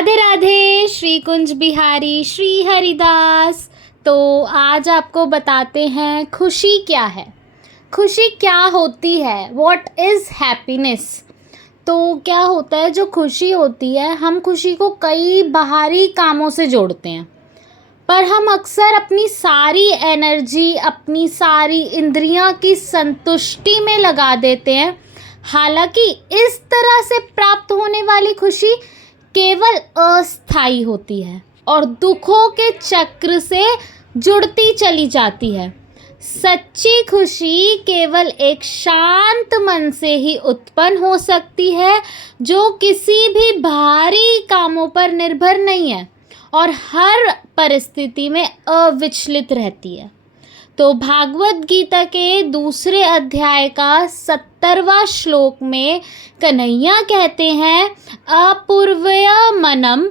राधे राधे। श्री कुंज बिहारी श्री हरिदास। तो आज आपको बताते हैं खुशी क्या है, खुशी क्या होती है, व्हाट इज़ हैप्पीनेस। तो क्या होता है, जो खुशी होती है हम खुशी को कई बाहरी कामों से जोड़ते हैं, पर हम अक्सर अपनी सारी एनर्जी, अपनी सारी इंद्रियां की संतुष्टि में लगा देते हैं। हालांकि इस तरह से प्राप्त होने वाली खुशी केवल अस्थायी होती है और दुखों के चक्र से जुड़ती चली जाती है। सच्ची खुशी केवल एक शांत मन से ही उत्पन्न हो सकती है, जो किसी भी बाहरी कामों पर निर्भर नहीं है और हर परिस्थिति में अविचलित रहती है। तो भागवत गीता के दूसरे अध्याय का 70वां श्लोक में कन्हैया कहते हैं, अपूर्वय मनम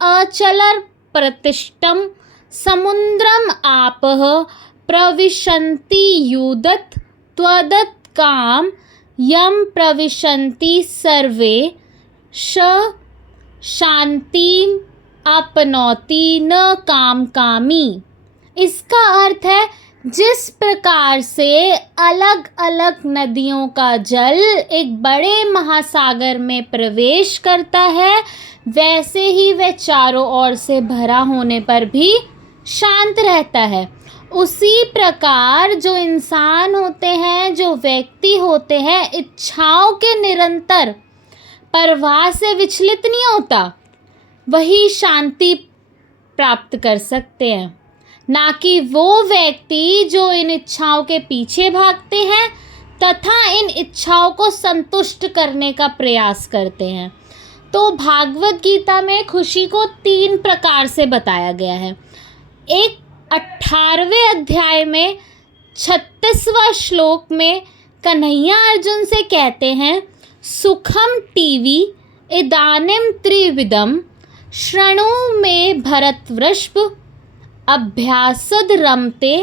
अचलर प्रतिष्ठम समुद्रम आपः प्रविशन्ति युदत त्वदत काम यम प्रविशन्ति सर्वे शांतिम अपनौति न काम कामी। इसका अर्थ है, जिस प्रकार से अलग अलग नदियों का जल एक बड़े महासागर में प्रवेश करता है, वैसे ही वह चारों ओर से भरा होने पर भी शांत रहता है। उसी प्रकार जो इंसान होते हैं, जो व्यक्ति होते हैं, इच्छाओं के निरंतर प्रवाह से विचलित नहीं होता, वही शांति प्राप्त कर सकते हैं, ना कि वो व्यक्ति जो इन इच्छाओं के पीछे भागते हैं तथा इन इच्छाओं को संतुष्ट करने का प्रयास करते हैं। तो भागवत गीता में खुशी को 3 प्रकार से बताया गया है। एक 18वें अध्याय में 36वां श्लोक में कन्हैया अर्जुन से कहते हैं, सुखम टीवी इदानिम त्रिविधम शृणु में भरतवृषभ अभ्यासद रमते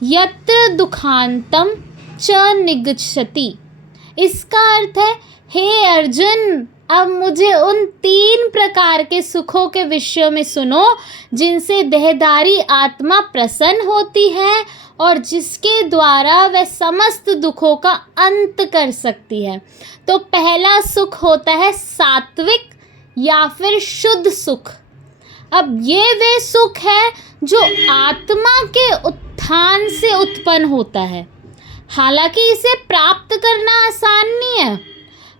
यत्र दुखांतम च निगच्छति। इसका अर्थ है, हे अर्जुन, अब मुझे उन 3 प्रकार के सुखों के विषयों में सुनो जिनसे देहधारी आत्मा प्रसन्न होती है और जिसके द्वारा वह समस्त दुखों का अंत कर सकती है। तो पहला सुख होता है सात्विक या फिर शुद्ध सुख। अब ये वे सुख है जो आत्मा के उत्थान से उत्पन्न होता है। हालांकि इसे प्राप्त करना आसान नहीं है,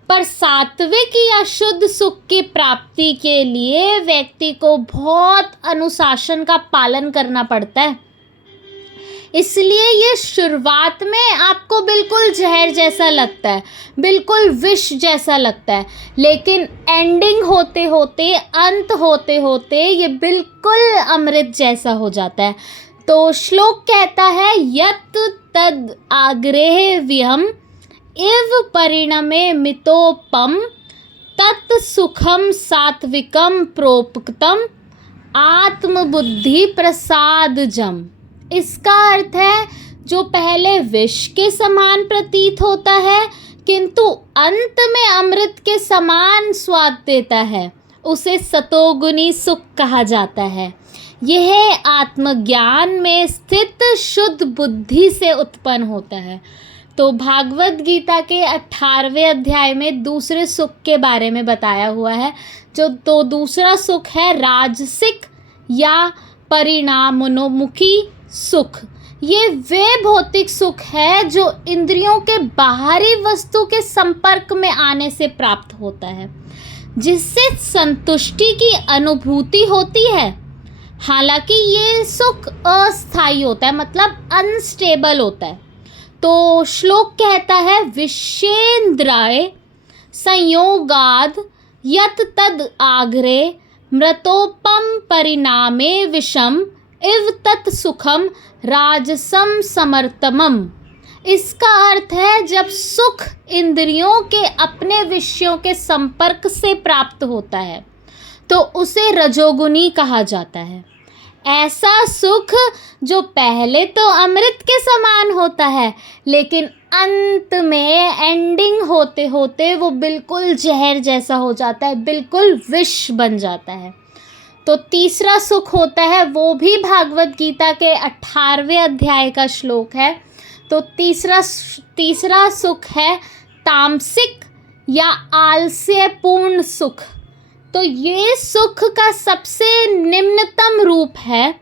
पर सात्विक या शुद्ध सुख की प्राप्ति के लिए व्यक्ति को बहुत अनुशासन का पालन करना पड़ता है। इसलिए ये शुरुआत में आपको बिल्कुल जहर जैसा लगता है, बिल्कुल विष जैसा लगता है, लेकिन एंडिंग होते होते, अंत होते होते ये बिल्कुल अमृत जैसा हो जाता है। तो श्लोक कहता है, यत् तद आग्रह विहम इव परिणमे मितोपम तत् सुखम सात्विकम प्रोक्तम आत्मबुद्धि प्रसादजम। इसका अर्थ है, जो पहले विष के समान प्रतीत होता है किंतु अंत में अमृत के समान स्वाद देता है, उसे सतोगुनी सुख कहा जाता है। यह आत्मज्ञान में स्थित शुद्ध बुद्धि से उत्पन्न होता है। तो भागवत गीता के 18वें अध्याय में दूसरे सुख के बारे में बताया हुआ है। तो दूसरा सुख है राजसिक या परिणामोन्मुखी सुख। ये वे भौतिक सुख है जो इंद्रियों के बाहरी वस्तु के संपर्क में आने से प्राप्त होता है, जिससे संतुष्टि की अनुभूति होती है। हालांकि ये सुख अस्थायी होता है, मतलब अनस्टेबल होता है। तो श्लोक कहता है, विषेन्द्राय संयोगाद यत तद आग्रे मृतोपम परिणामे विषम इव तत् सुखम राजसम समर्तमम। इसका अर्थ है, जब सुख इंद्रियों के अपने विषयों के संपर्क से प्राप्त होता है तो उसे रजोगुनी कहा जाता है। ऐसा सुख जो पहले तो अमृत के समान होता है, लेकिन अंत में एंडिंग होते होते वो बिल्कुल जहर जैसा हो जाता है, बिल्कुल विष बन जाता है। तो तीसरा सुख होता है, वो भी भागवत गीता के 18वें अध्याय का श्लोक है। तो तीसरा सुख है तामसिक या आलस्यपूर्ण सुख। तो ये सुख का सबसे निम्नतम रूप है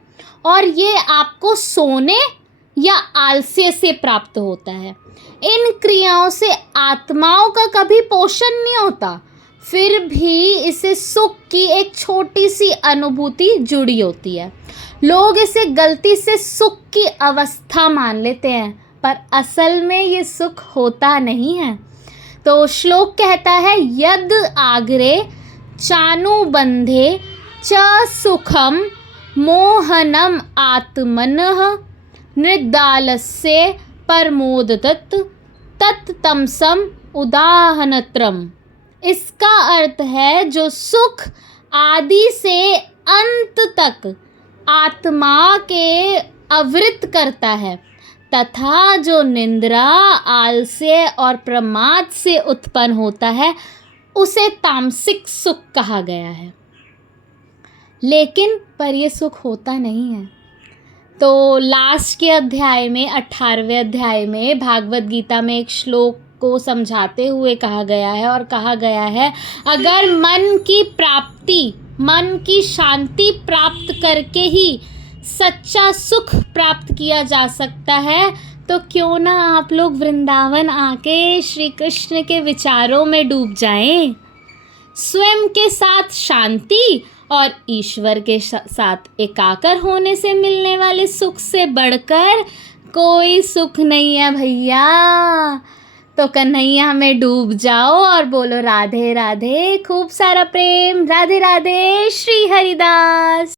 और ये आपको सोने या आलस्य से प्राप्त होता है। इन क्रियाओं से आत्माओं का कभी पोषण नहीं होता, फिर भी इसे सुख की एक छोटी सी अनुभूति जुड़ी होती है। लोग इसे गलती से सुख की अवस्था मान लेते हैं, पर असल में ये सुख होता नहीं है। तो श्लोक कहता है, यद आग्रे चानुबंधे च सुखम मोहनम आत्मनः नृदालस्य परमोदतत् तत्तमसम उदाहनत्रम। इसका अर्थ है, जो सुख आदि से अंत तक आत्मा के आवृत करता है तथा जो निंद्रा, आलस्य और प्रमाद से उत्पन्न होता है, उसे तामसिक सुख कहा गया है। लेकिन पर ये सुख होता नहीं है। तो लास्ट के अध्याय में 18वें अध्याय में भागवत गीता में एक श्लोक को समझाते हुए कहा गया है और कहा गया है, अगर मन की शांति प्राप्त करके ही सच्चा सुख प्राप्त किया जा सकता है, तो क्यों ना आप लोग वृंदावन आके श्री कृष्ण के विचारों में डूब जाएं। स्वयं के साथ शांति और ईश्वर के साथ एकाकार होने से मिलने वाले सुख से बढ़कर कोई सुख नहीं है भैया। तो कन्हैया में डूब जाओ और बोलो राधे राधे, खूब सारा प्रेम। राधे राधे। श्री हरिदास।